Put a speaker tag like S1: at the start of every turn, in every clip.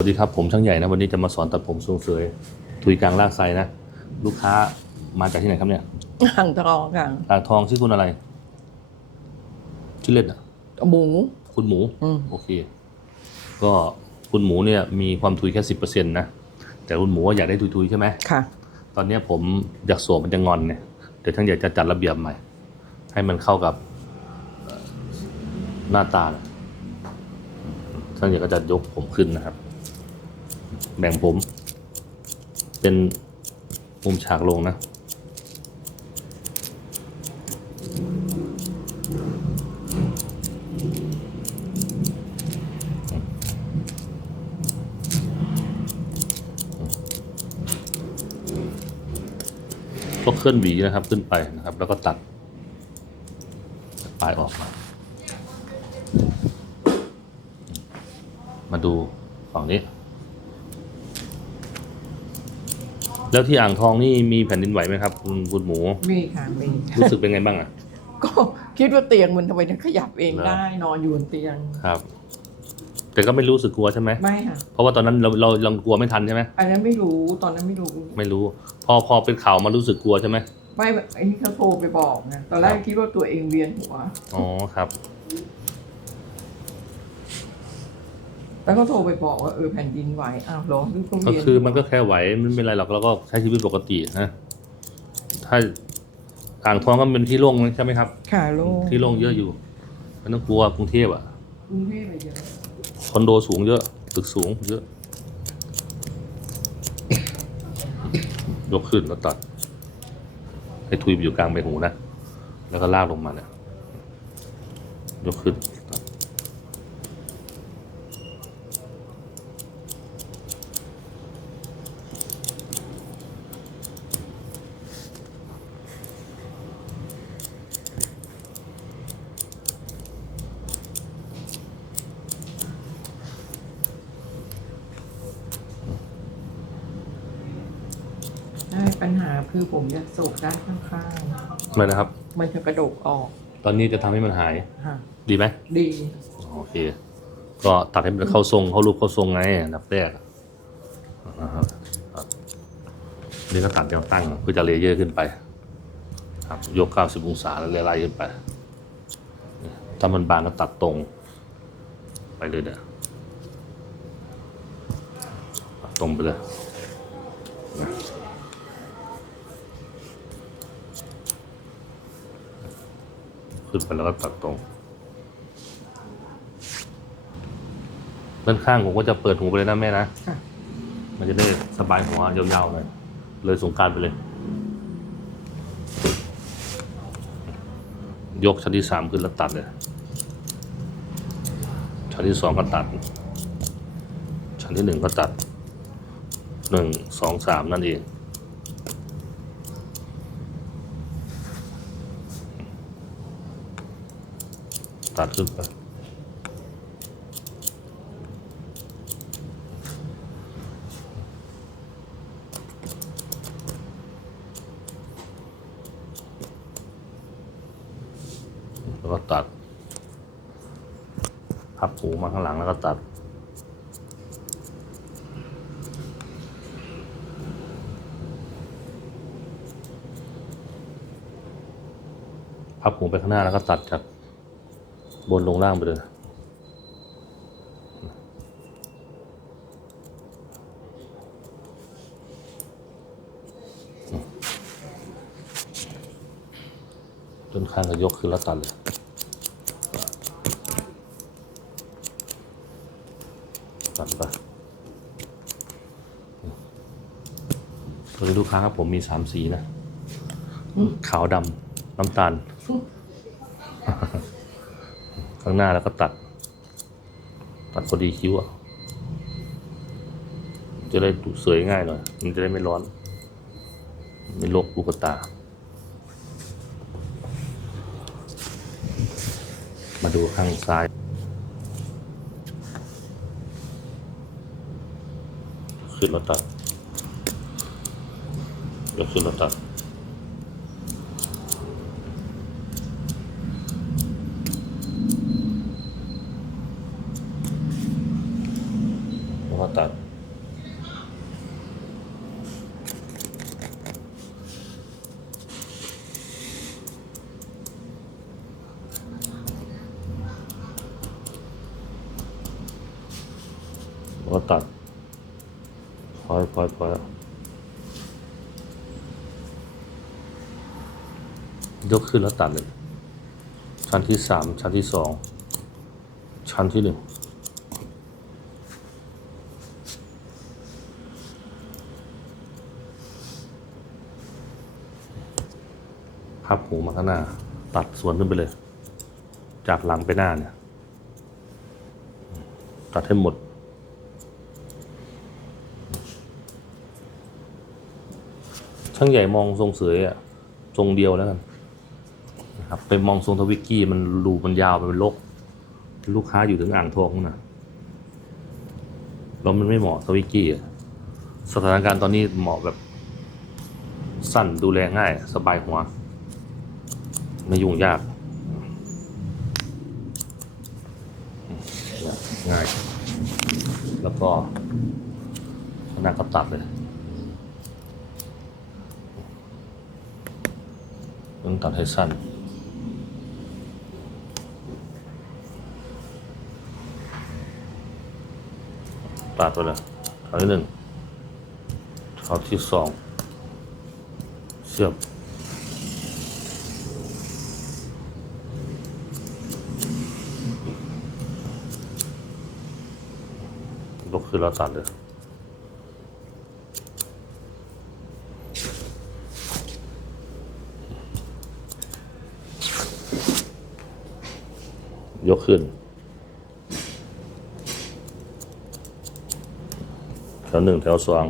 S1: สวัสดีครับผมช่างใหญ่นะวันนี้จะมาสอนตัดผมทรงสวยทุยกลางลากไซนะลูกค้ามาจากที่ไหนครับเนี่ย
S2: ห่างทองค่ะ
S1: อ่างทองชื่อคุณอะไร ชื่อเล่นอะ
S2: หมู
S1: คุณหมู
S2: อืม
S1: โอเค ก็คุณหมูเนี่ยมีความทุยแค่สิบเปอร์เซ็นต์นะแต่คุณหมูว่าอยากได้ทุยๆใช่ไหม
S2: ค่ะ
S1: ตอนเนี้ยผมอยากสวมมันจะงอนเนี่ยเดี๋ยวช่างใหญ่จะจัดระเบียบใหม่ ให้มันเข้ากับเอ่อหน้าตานะช่างใหญ่ก็จะยกผมขึ้นนะครับ แบ่งผม เป็นมุมฉากลงนะ ก็เคลื่อนหวีนะครับขึ้นไปนะครับ แล้วก็ตัดปลายออกมา มาดูฝั่งนี้ แล้วที่อ่างทองนี่มีแผ่นดินไหวไหมครับคุณคุณหมู
S2: มีค่ะมี
S1: รู้สึกเป็นไงบ้างอะ
S2: ก็คิดว่าเตียงมันทำไมถึงขยับเอง
S1: เหรอ
S2: ได้นอนอยู่บนเตียง
S1: ครับ แต่ก็ไม่รู้สึกกลัวใช่ไหม
S2: ไม่ค่ะ
S1: เพราะว่าตอนนั้นเราเราเรากลัวไม่ทันใช่ไหม
S2: อันนั้นไม่รู้ตอนนั้นไม่รู้
S1: ไม่รู้ พอพอเป็นข่าวมารู้สึกกลัวใช่ไหม
S2: ไม่ไอ้นี่เขาโทรไปบอกนะตอนแรก
S1: ครับ
S2: คิดว่าตัวเองเวียนหัว
S1: อ๋อครับ
S2: แล้วก็โทรไปบอกว่าเออแผ่นดินไหวอ้าวเหรอลูกก็
S1: ก็
S2: เวียน
S1: คือมันก็แค่ไหวไม่เป็นไรหรอกเราก็ใช้ชีวิตปกตินะถ้าอ่างทองก็เป็นที่โล่งใช่ไหมครับ
S2: ค่ะโลก
S1: ที่โล่งเยอะอยู่ไม่ต้องกลัวกรุงเทพอะ
S2: กรุงเทพไปเยอะ
S1: คอนโดสูงเยอะตึกสูงเยอะ ยกขึ้นแล้วตัด ให้ทุยไปอยู่กลางใบหูนะแล้วก็ลากลงมาเนี่ยยกขึ้น
S2: ปัญหาคือผมอยากสูบด้านข้าง
S1: เลยนะครับ
S2: ๆ มันจะกระดกออก
S1: ตอนนี้จะทำให้มันหาย
S2: ค่ะ
S1: ดีไหม
S2: ดี
S1: โอเค ก็ตัดให้มันเข้าทรงเข้ารูปเข้าทรงไงอันดับแรกอะนะครับตัดนี่ก็ตัดแนวตั้งเพื่อจะเลเยอร์ขึ้นไป ครับยก 90 องศาแล้วไล่ขึ้นไป ถ้ามันบางก็ตัดตรง ไปเลยเนี่ยตัดตรงไปเลยนะ ขึ้นไปแล้วก็ตัดตรง ด้านข้างผมก็จะเปิดหูไปเลยนะแม่นะ
S2: ค่ะ
S1: มันจะได้สบายหัวยาวๆหน่อยเลยสงกรารไปเลย ยกชั้นที่สามขึ้นแล้วตัดเลย ชั้นที่สองก็ตัด ชั้นที่หนึ่งก็ตัดหนึ่งสองสามนั่นเอง ตัดขึ้นไปแล้วก็ตัด พับหูมาข้างหลังแล้วก็ตัดพับหูไปข้างหน้าแล้วก็ตัดจาก บนลงล่างไปเลยจนข้างก็ยกขึ้นแล้วตัดเลยตัดไปตัวนี้ลูกค้าครับผมมีสามสีนะ ขาวดำน้ำตาล ข้างหน้าแล้วก็ตัด ตัดพอดีคิ้วอะจะได้ดูสวยง่ายหน่อย มันจะได้ไม่ร้อน ไม่ลกลูกตา มาดูข้างซ้าย ขึ้นแล้วตัดยกขึ้นแล้วตัดแล้วก็ ก็ตัด แล้วก็ตัดพ อยพอยพอยยกขึ้นแล้วตัดเลย ชั้นที่สามชั้นที่สองชั้นที่หนึ่งพับหูมาข้างหน้า ตัดสวนขึ้นไปเลย จากหลังไปหน้าเนี่ย ตัดให้หมด ช่างใหญ่มองทรงเสยอะทรงเดียวแล้วกันนะครับไปมองทรงทวิกกี้มันรูมันยาวมันเป็นลกลูกค้าอยู่ถึงอ่างทองนะแล้วมันไม่เหมาะทวิกกี้สถานการณ์ตอนนี้เหมาะแบบ สั้นดูแลง่าย สบายหัว ไม่ยุ่งยากง่าย แล้วก็ขนาดก็ตัดเลย ต้องตัดให้สั้น ตัดไปเลยคราที่หนึ่งคราที่สองเสียบยกขึ้นแล้วตัดเลย ยกขึ้นแถวหนึ่งแถวสอง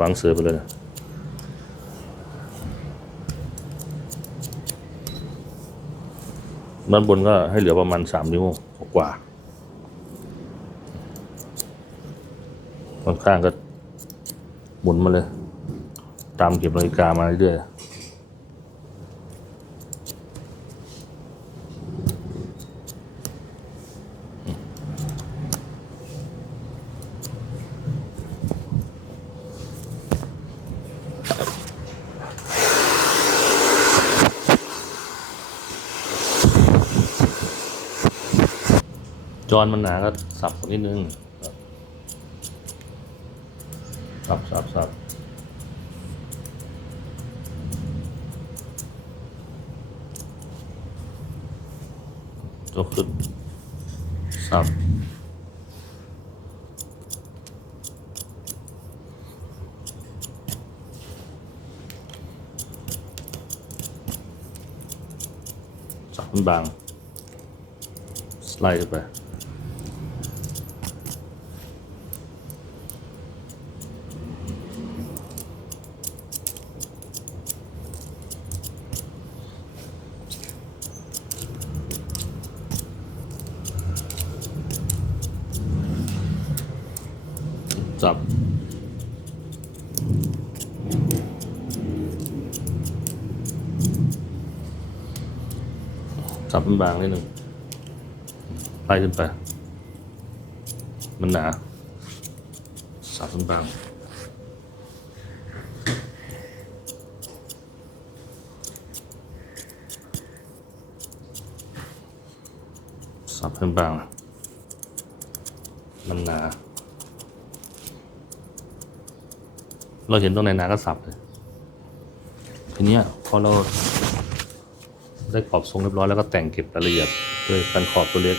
S1: วางเสือไปเลยนะด้านบนก็ให้เหลือประมาณสามนิ้วกว่าข้างข้างๆก็หมุนมาเลย ตามเข็มนาฬิกามาเรื่อยๆ จอนมันหนาก็สับกว่านิดนึงสับสับสับยกขึ้นสับสับมันบางสไลด์ไป จับ จับมันบางนิดหนึ่งไล่ขึ้นไป มันหนา สับมันบางสับให้บางมันหนา เราเห็นตรงไหนหนาก็สับเลยทีเนี้ยพอเราได้ขอบทรงเรียบร้อยแล้วก็แต่งเก็บรายละเอียดด้วยกันขอบตัวเล็ก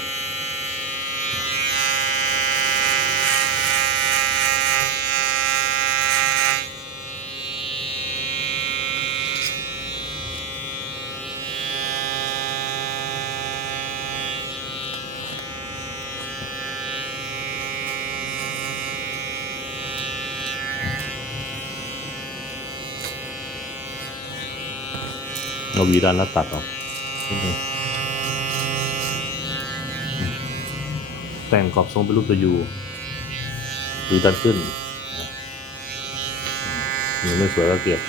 S1: เราหวีดันแล้วตัดออกนิดนึงแต่งขอบทรงเป็นรูปตัวยูหวีดันขึ้นยังไม่สวยก็เก็บ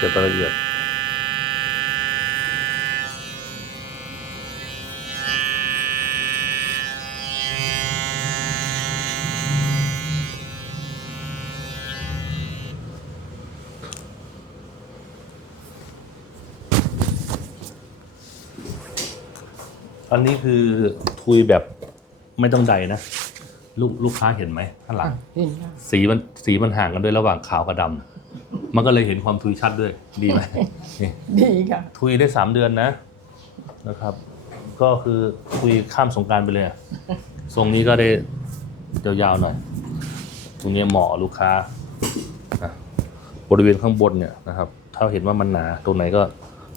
S1: ก็บรายละเอียด อันนี้คือทุยแบบไม่ต้องใดนะ ลูกลูกค้าเห็นไหมข้างหลัง
S2: เห็นค่ะ
S1: สีมันสีมันห่างกันด้วยระหว่างขาวกับดำมันก็เลยเห็นความทุยชัดด้วย ดีไหมนี่
S2: ดีค่ะ
S1: ทุยได้สามเดือนนะนะครับ ก็คือทุยข้ามสงกรารไปเลยอะทรงนี้ก็ได้ยาวๆหน่อย ตรงนี้เหมาะลูกค้านะบริเวณข้างบนเนี่ยนะครับ ถ้าเห็นว่ามันหนาตรงไหนก็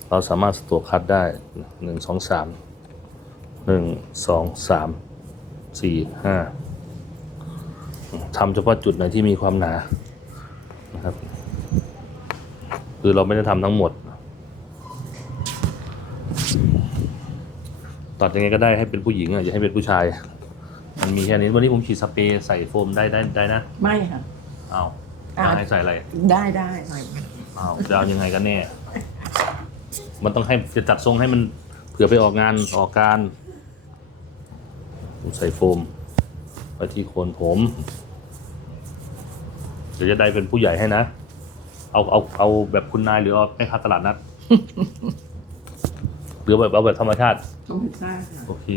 S1: เราสามารถสตัวคัดได้หนึ่งสองสาม หนึ่งสองสามสี่ห้าทำเฉพาะจุดไหนที่มีความหนานะครับ คือเราไม่ได้ทำทั้งหมด ตัดยังไงก็ได้ให้เป็นผู้หญิงอะอย่าให้เป็นผู้ชาย มันมีแค่นี้วันนี้ผมฉีดสเปรย์ใส่โฟมได้ได้ได้นะ
S2: ไม่ค่ะ
S1: อ้าว
S2: อ่า
S1: จะให้ใส่อะไร
S2: ได้ได้หน่อย
S1: อ้าวจะเอายังไงกันแน่ มันต้องให้จะจัดทรงให้มันเผื่อไปออกงานออกการ ผมใส่โฟมไปที่โคนผม เดี๋ยวจะได้เป็นผู้ใหญ่ให้นะ เอาเอาเอาแบบคุณนายหรือเอาแม่ค้าตลาดนัด หรือแบบเอาแบบธรรมชาติ
S2: ต้องพิซซ่าค่ะ
S1: โอเค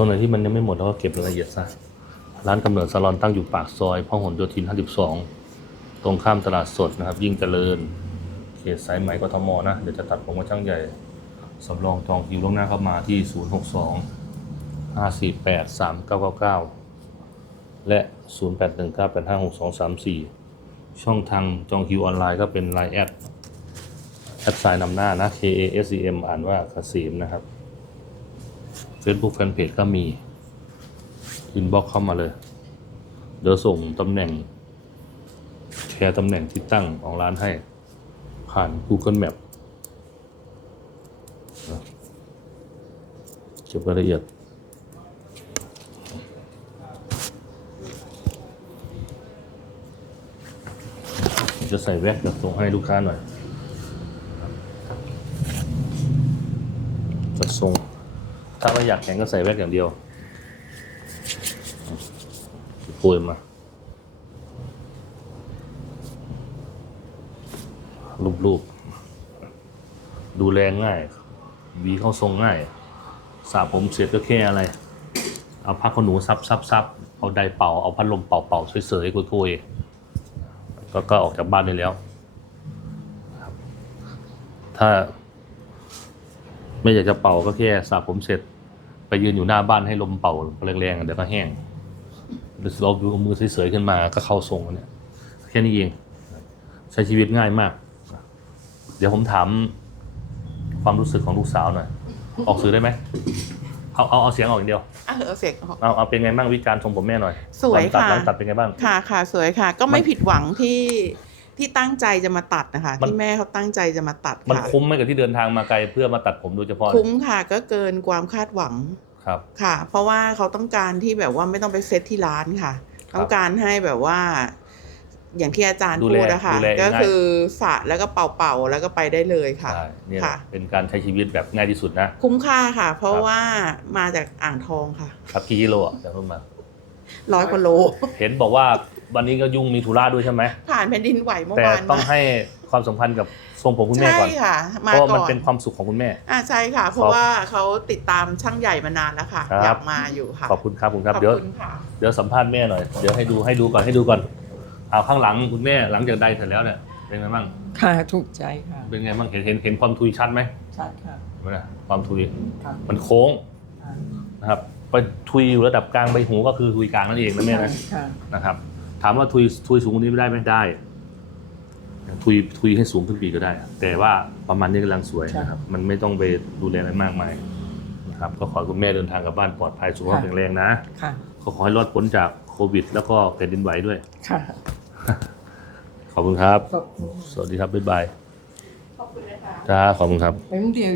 S1: ตรงไหนที่มันยังไม่หมดเราก็เก็บรายละเอียดซะร้านกำเนิดซาลอนตั้งอยู่ปากซอยพหลโยธิน 52 ตรงข้ามตลาดสดนะครับ ยิ่งเจริญ เขตสายไหมกทมนะ เดี๋ยวจะตัดผมกับช่างใหญ่สำรองจองคิวล่วงหน้าเข้ามาที่ 062 548 3999 และ 0819856234 ช่องทางจองคิวออนไลน์ก็เป็น Line แอดแอดไซน์นำหน้านะ K A S E M อ่านว่าเกษมนะครับ Facebook Fanpage ก็มีอินบ็อกเข้ามาเลย เดี๋ยวส่งตำแหน่ง แชร์ตำแหน่งที่ตั้งของร้านให้ ผ่าน Google Map เก็บรายละเอียดจะใส่แว็กจะส่งให้ลูกค้าหน่อยจะส่ง ถ้าไม่อยากแข็งก็ใส่แว็กอย่างเดียวโกยมารูปๆดูแลง่าย วีเข้าทรงง่ายสระผมเสร็จก็แค่อะไร เอาผ้าขนหนูซับซับซับเอาไดร์เป่า เอาพัดลมเป่าเป่าๆเสยๆกูถ้วยก็ก็ออกจากบ้านได้แล้ว ถ้า ไม่อยากจะเป่าก็แค่สระผมเสร็จ ไปยืนอยู่หน้าบ้านให้ลมเป่าแรงๆเดี๋ยวก็แห้งหรือเราดูมือเฉยๆขึ้นมาก็เข้าทรงแล้วเนี่ยแค่นี้เอง ใช้ชีวิตง่ายมาก เดี๋ยวผมถามความรู้สึกของลูกสาวหน่อย ออกสื่อได้ไหมเอาเอาเอาเสียงออกอย่างเดียว
S3: อะเอาเสียงออก
S1: เอาเอาเป็นไงบ้างวิจารณ์ทรงผมแม่หน่อย
S3: สวย
S1: หลังตัด
S3: ค่ะ
S1: หลังตัดเป็นไงบ้าง
S3: ค่ะค่ะสวยค่ะ ก็
S1: มั
S3: ไม่
S1: น
S3: ผิดหวังที่ ที่ตั้งใจจะมาตัดนะคะ
S1: มัน
S3: ที่แม่เขาตั้งใจจะมาตัด
S1: มัน
S3: ค่ะ
S1: คุ้มไหมกับที่เดินทางมาไกลเพื่อมาตัดผมโดยเฉพาะ
S3: คุ้มค่ะก็เกินความคาดหวัง
S1: ครับ
S3: ค่ะ เพราะว่าเขาต้องการที่แบบว่าไม่ต้องไปเซตที่ร้านค่ะ
S1: ครับ
S3: ต้องการให้แบบว่า อย่างที่อาจารย์
S1: ดู
S3: พู
S1: แล
S3: ดนะคะ
S1: ดูแล
S3: ก็
S1: ง่าย
S3: คือสระแล้วก็เป่าๆแล้วก็ไปได้เลยค่ะ
S1: ใช่เนี่ย
S3: ค่ะ
S1: เป็นการใช้ชีวิตแบบง่ายที่สุดนะ
S3: คุ้มค่าค่ะ เพราะ
S1: ครับ
S3: ว่ามาจากอ่างทองค่ะ
S1: ครับกี่กิโลอะจากนู่นมา
S3: ร้อยกว่าโล
S1: เห็นบอกว่า วันนี้ก็ยุ่งมีธุระด้วยใช่ไหม
S3: ผ่านแผ่นดินไหวเมื่อ
S1: แต่
S3: วาน
S1: ต้อง
S3: มา
S1: ให้ความสำคัญกับทรงผมคุณแม่
S3: ใช่
S1: ก่อน
S3: ค่ะ
S1: เพ
S3: มา
S1: ราะว่า
S3: ก่
S1: มัน
S3: อน
S1: เป็นความสุขของคุณแม่
S3: อ่าใช่ค่ะ เพราะว่าเขาติดตามช่างใหญ่มานานแล้วค่ะ
S1: ครับ
S3: อยากมาอยู่ค่ะ
S1: ขอบคุณครับผมครับ
S3: ขอบ
S1: เดี๋ยว
S3: คุณค่ะ
S1: เดี๋ยวสัมภาษณ์แม่หน่อย เดี๋ยวให้ดูให้ดูก่อนให้ดูก่อน เอาข้างหลังคุณแม่หลังจากใดเสร็จแล้วเนี่ยเป็นไงบ้าง
S2: ค่ะถูกใจค่ะ
S1: เป็นไงบ้างเห็นเห็นเห็นความทุยชัดไหม
S2: ชัดค่ะ
S1: เห็นไหมนะความทุย
S2: ค่ะ
S1: มันโค้ง
S2: ค่ะ
S1: นะครับ ไปทุยอยู่ระดับกลางใบหูก็คือทุยกลางนั่นเองนะแม่นะ
S2: ค่ะ
S1: นะครับ ถามว่าทุยทุยสูงกว่านี้ไม่ได้ไหมได้ทุยทุยให้สูงขึ้นปีก็ได้ แต่ว่าประมาณนี้กำลังสวยนะครับ มันไม่ต้องไปดูแลอะไรมากมายนะครับก็ขอให้คุณแม่เดินทางกลับบ้านปลอดภัยสุขภาพแข็งแรงนะ
S2: ค่ะ
S1: ขอขอให้รอดพ้นจากโควิด แล้วก็แผ่นดินไหวด้วย
S2: ค่ะ
S1: ขอบคุณครับ
S2: ขอบคุณ
S1: สวัสดีครับบ๊ายบาย
S3: ขอบคุณนะคะ
S1: จ้าขอบคุณครับ
S2: ไปเมื่อเดียว